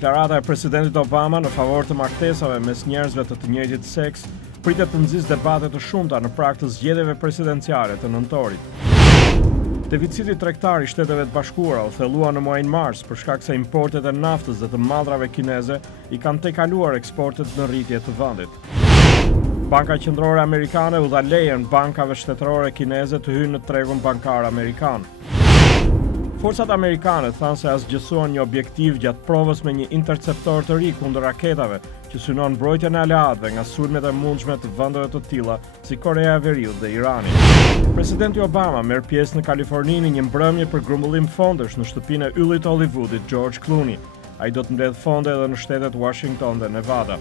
Deklarata e presidentit Obama në favor të martesave mes njerëzve të njëjtit seks pritet të nxjisë debate të shumta në prag të zgjedhjeve presidenciale të nëntorit. Deficiti tregtar i Shteteve të Bashkuara u thellua në muajin mars për shkak se importet e naftës dhe të mallrave kineze i kanë tejkaluar eksportet në rritje të vendit. Banka Qendrore Amerikane u dha lejen bankave shtetërore kineze të hyjnë në tregun bankar amerikan. Forcat amerikane thanë se asgjësuan një objektiv gjatë provës me një interceptor të ri kundër raketave që synon mbrojtjen e aleatëve nga sulmet e mundshme të vendeve të tilla si Korea e Veriut dhe Irani. Presidenti Obama merr pjesë në Kaliforni në një mbrëmje për grumbullim fondesh në shtëpinë e yllit të Hollywoodit George Clooney. Ai do të mbledh fonde edhe në shtetet Washington dhe Nevada.